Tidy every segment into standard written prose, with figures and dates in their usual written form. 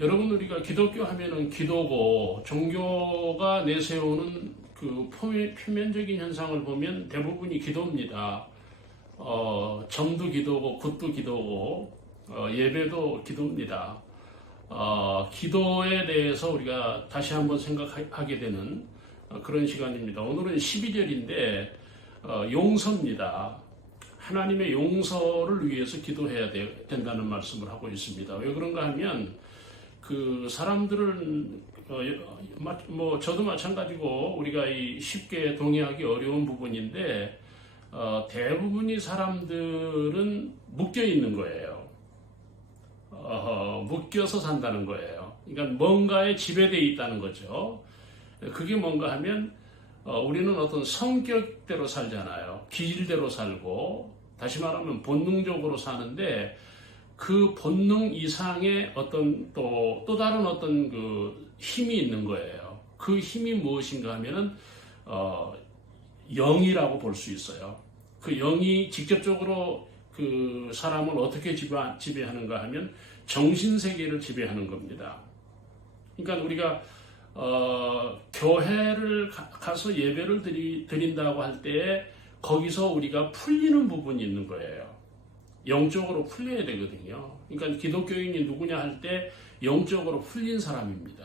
여러분, 우리가 기독교 하면은 기도고, 종교가 내세우는 그 표면적인 현상을 보면 대부분이 기도입니다. 점도 기도고, 굿도 기도고, 예배도 기도입니다. 기도에 대해서 우리가 다시 한번 생각하게 되는 그런 시간입니다. 오늘은 12절인데, 용서입니다. 하나님의 용서를 위해서 기도해야 된다는 말씀을 하고 있습니다. 왜 그런가 하면, 그 사람들은 뭐 저도 마찬가지고 우리가 쉽게 동의하기 어려운 부분인데 대부분의 사람들은 묶여 있는 거예요. 묶여서 산다는 거예요. 그러니까 뭔가에 지배되어 있다는 거죠. 그게 뭔가 하면 우리는 어떤 성격대로 살잖아요. 기질대로 살고, 다시 말하면 본능적으로 사는데, 그 본능 이상의 어떤 또 다른 어떤 그 힘이 있는 거예요. 그 힘이 무엇인가 하면은 영이라고 볼 수 있어요. 그 영이 직접적으로 그 사람을 어떻게 지배하는가 하면 정신세계를 지배하는 겁니다. 그러니까 우리가 교회를 가서 예배를 드린다고 할 때에 거기서 우리가 풀리는 부분이 있는 거예요. 영적으로 풀려야 되거든요. 그러니까 기독교인이 누구냐 할 때 영적으로 풀린 사람입니다.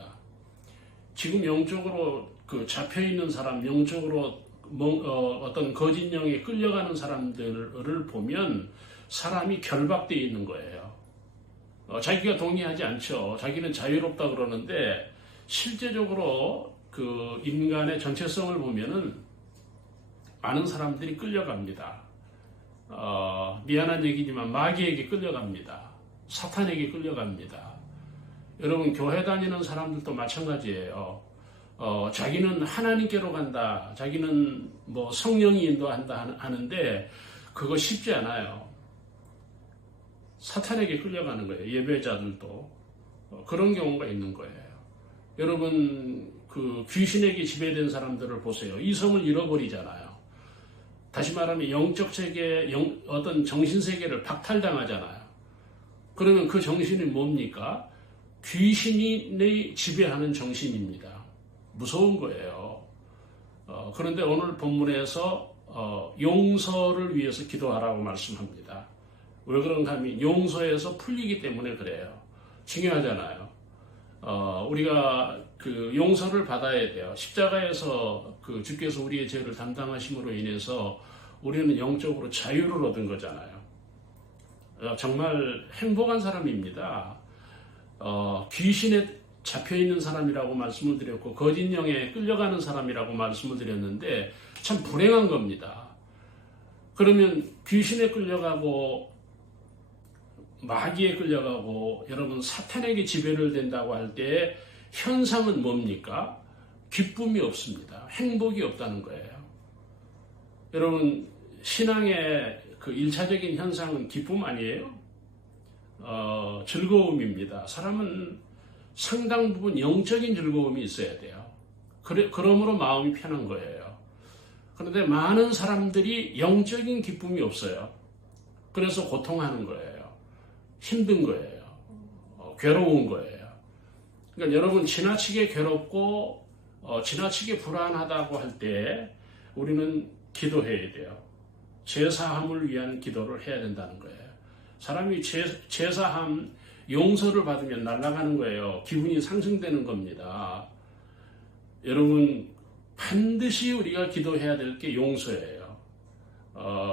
지금 영적으로 그 잡혀있는 사람, 영적으로 어떤 거짓 영에 끌려가는 사람들을 보면 사람이 결박되어 있는 거예요. 자기가 동의하지 않죠. 자기는 자유롭다 그러는데 실제적으로 그 인간의 전체성을 보면은 많은 사람들이 끌려갑니다. 미안한 얘기지만 마귀에게 끌려갑니다. 사탄에게 끌려갑니다. 여러분, 교회 다니는 사람들도 마찬가지예요. 자기는 하나님께로 간다. 자기는 뭐 성령이 인도한다 하는데 그거 쉽지 않아요. 사탄에게 끌려가는 거예요. 예배자들도. 그런 경우가 있는 거예요. 여러분, 그 귀신에게 지배된 사람들을 보세요. 이성을 잃어버리잖아요. 다시 말하면 영적 세계, 어떤 정신 세계를 박탈당하잖아요. 그러면 그 정신이 뭡니까? 귀신이 지배하는 정신입니다. 무서운 거예요. 그런데 오늘 본문에서 용서를 위해서 기도하라고 말씀합니다. 왜 그런가 하면 용서에서 풀리기 때문에 그래요. 중요하잖아요. 우리가 그 용서를 받아야 돼요. 십자가에서 그 주께서 우리의 죄를 담당하심으로 인해서 우리는 영적으로 자유를 얻은 거잖아요. 정말 행복한 사람입니다. 귀신에 잡혀있는 사람이라고 말씀을 드렸고 거짓 영에 끌려가는 사람이라고 말씀을 드렸는데 참 불행한 겁니다. 그러면 귀신에 끌려가고 마귀에 끌려가고 여러분 사탄에게 지배를 된다고 할 때 현상은 뭡니까? 기쁨이 없습니다. 행복이 없다는 거예요. 여러분, 신앙의 그 1차적인 현상은 기쁨 아니에요? 즐거움입니다. 사람은 상당 부분 영적인 즐거움이 있어야 돼요. 그러므로 마음이 편한 거예요. 그런데 많은 사람들이 영적인 기쁨이 없어요. 그래서 고통하는 거예요. 힘든 거예요. 괴로운 거예요. 그러니까 여러분, 지나치게 괴롭고 지나치게 불안하다고 할 때 우리는 기도해야 돼요. 제사함을 위한 기도를 해야 된다는 거예요. 사람이 제사함, 용서를 받으면 날아가는 거예요. 기분이 상승되는 겁니다. 여러분, 반드시 우리가 기도해야 될 게 용서예요.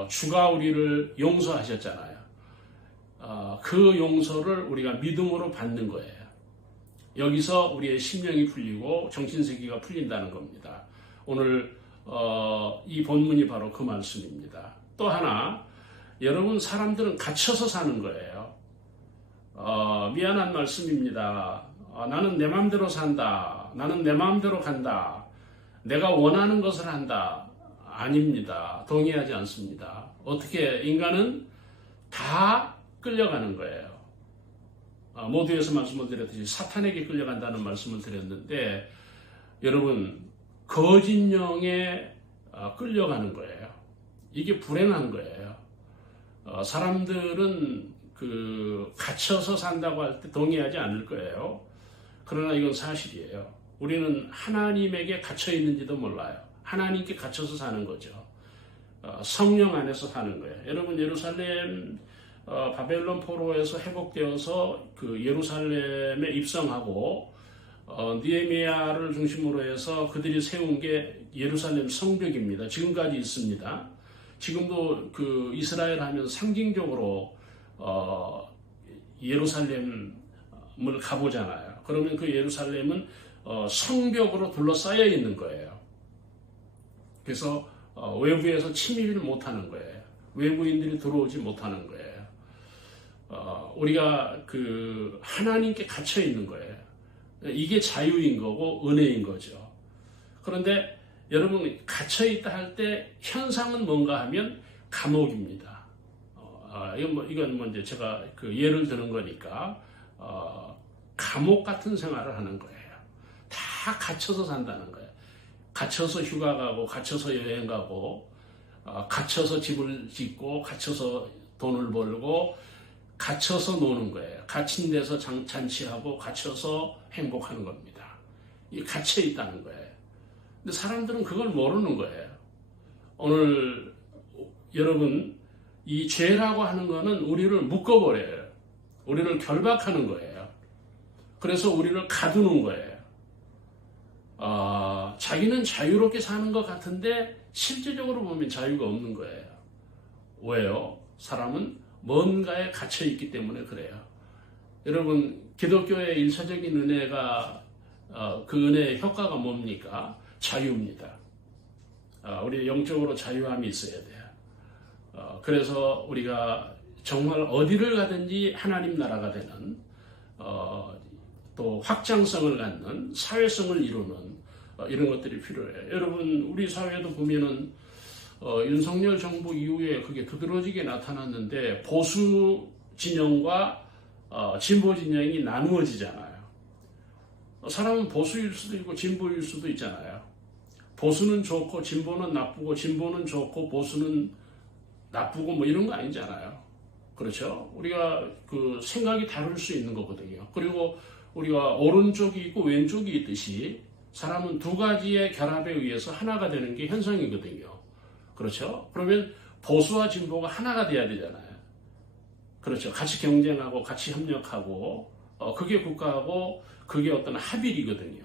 주가 우리를 용서하셨잖아요. 그 용서를 우리가 믿음으로 받는 거예요. 여기서 우리의 심령이 풀리고 정신세계가 풀린다는 겁니다. 오늘 이 본문이 바로 그 말씀입니다. 또 하나, 여러분, 사람들은 갇혀서 사는 거예요. 미안한 말씀입니다. 나는 내 마음대로 산다. 나는 내 마음대로 간다. 내가 원하는 것을 한다. 아닙니다. 동의하지 않습니다. 어떻게 인간은 다 끌려가는 거예요. 모두에서 말씀을 드렸듯이 사탄에게 끌려간다는 말씀을 드렸는데 여러분, 거짓 영에 끌려가는 거예요. 이게 불행한 거예요. 사람들은 갇혀서 산다고 할 때 동의하지 않을 거예요. 그러나 이건 사실이에요. 우리는 하나님에게 갇혀 있는지도 몰라요. 하나님께 갇혀서 사는 거죠. 성령 안에서 사는 거예요. 여러분, 예루살렘 바벨론 포로에서 회복되어서 그 예루살렘에 입성하고 느헤미야를 중심으로 해서 그들이 세운 게 예루살렘 성벽입니다. 지금까지 있습니다. 지금도 그 이스라엘 하면 상징적으로 예루살렘을 가보잖아요. 그러면 그 예루살렘은 성벽으로 둘러싸여 있는 거예요. 그래서 외부에서 침입을 못하는 거예요. 외부인들이 들어오지 못하는 거예요. 우리가 그 하나님께 갇혀 있는 거예요. 이게 자유인 거고 은혜인 거죠. 그런데 여러분, 갇혀 있다 할 때 현상은 뭔가 하면 감옥입니다. 이건 이제 제가 그 예를 드는 거니까 감옥 같은 생활을 하는 거예요. 다 갇혀서 산다는 거예요. 갇혀서 휴가 가고, 갇혀서 여행 가고, 갇혀서 집을 짓고, 갇혀서 돈을 벌고, 갇혀서 노는 거예요. 갇힌 데서 잔치하고, 갇혀서 행복하는 겁니다. 이 갇혀 있다는 거예요. 근데 사람들은 그걸 모르는 거예요. 오늘 여러분, 이 죄라고 하는 거는 우리를 묶어버려요. 우리를 결박하는 거예요. 그래서 우리를 가두는 거예요. 자기는 자유롭게 사는 것 같은데 실제적으로 보면 자유가 없는 거예요. 왜요? 사람은 뭔가에 갇혀 있기 때문에 그래요. 여러분, 기독교의 일차적인 은혜가 그 은혜의 효과가 뭡니까? 자유입니다. 우리 영적으로 자유함이 있어야 돼요. 그래서 우리가 정말 어디를 가든지 하나님 나라가 되는 또 확장성을 갖는 사회성을 이루는 이런 것들이 필요해요. 여러분, 우리 사회도 보면은 윤석열 정부 이후에 그게 두드러지게 나타났는데 보수 진영과 진보 진영이 나누어지잖아요. 사람은 보수일 수도 있고 진보일 수도 있잖아요. 보수는 좋고 진보는 나쁘고 진보는 좋고 보수는 나쁘고 뭐 이런 거 아니잖아요. 그렇죠? 우리가 그 생각이 다를 수 있는 거거든요. 그리고 우리가 오른쪽이 있고 왼쪽이 있듯이 사람은 두 가지의 결합에 의해서 하나가 되는 게 현상이거든요. 그렇죠? 그러면 보수와 진보가 하나가 돼야 되잖아요. 그렇죠? 같이 경쟁하고 같이 협력하고 그게 국가하고 그게 어떤 합일이거든요.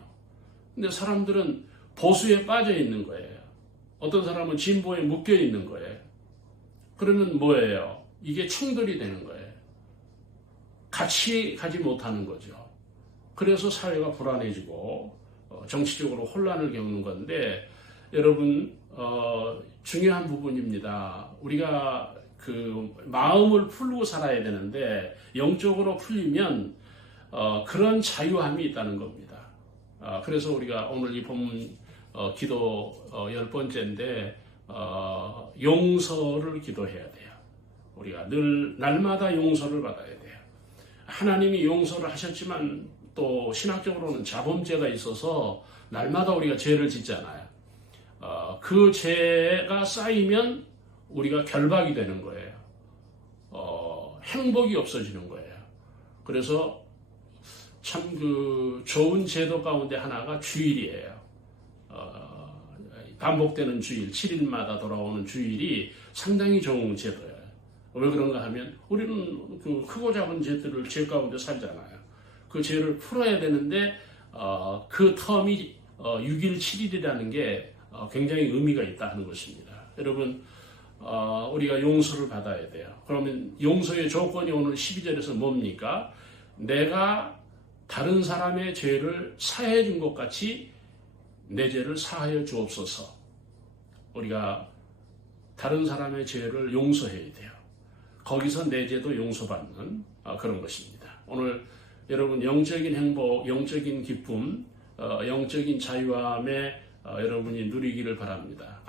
근데 사람들은 보수에 빠져 있는 거예요. 어떤 사람은 진보에 묶여 있는 거예요. 그러면 뭐예요? 이게 충돌이 되는 거예요. 같이 가지 못하는 거죠. 그래서 사회가 불안해지고 정치적으로 혼란을 겪는 건데, 여러분, 중요한 부분입니다. 우리가 그 마음을 풀고 살아야 되는데 영적으로 풀리면 그런 자유함이 있다는 겁니다. 그래서 우리가 오늘 이 본문 기도 10번째인데 용서를 기도해야 돼요. 우리가 늘 날마다 용서를 받아야 돼요. 하나님이 용서를 하셨지만 또 신학적으로는 자범죄가 있어서 날마다 우리가 죄를 짓잖아요. 그 죄가 쌓이면 우리가 결박이 되는 거예요. 행복이 없어지는 거예요. 그래서 참 그 좋은 제도 가운데 하나가 주일이에요. 반복되는 주일, 7일마다 돌아오는 주일이 상당히 좋은 제도예요. 왜 그런가 하면 우리는 그 크고 작은 죄들을 죄 가운데 살잖아요. 그 죄를 풀어야 되는데 그 텀이 6일, 7일이라는 게 굉장히 의미가 있다 하는 것입니다. 여러분, 우리가 용서를 받아야 돼요. 그러면 용서의 조건이 오늘 12절에서 뭡니까? 내가 다른 사람의 죄를 사해 준 것 같이 내 죄를 사하여 주옵소서. 우리가 다른 사람의 죄를 용서해야 돼요. 거기서 내 죄도 용서받는 그런 것입니다. 오늘 여러분, 영적인 행복, 영적인 기쁨, 영적인 자유함에 여러분이 누리기를 바랍니다.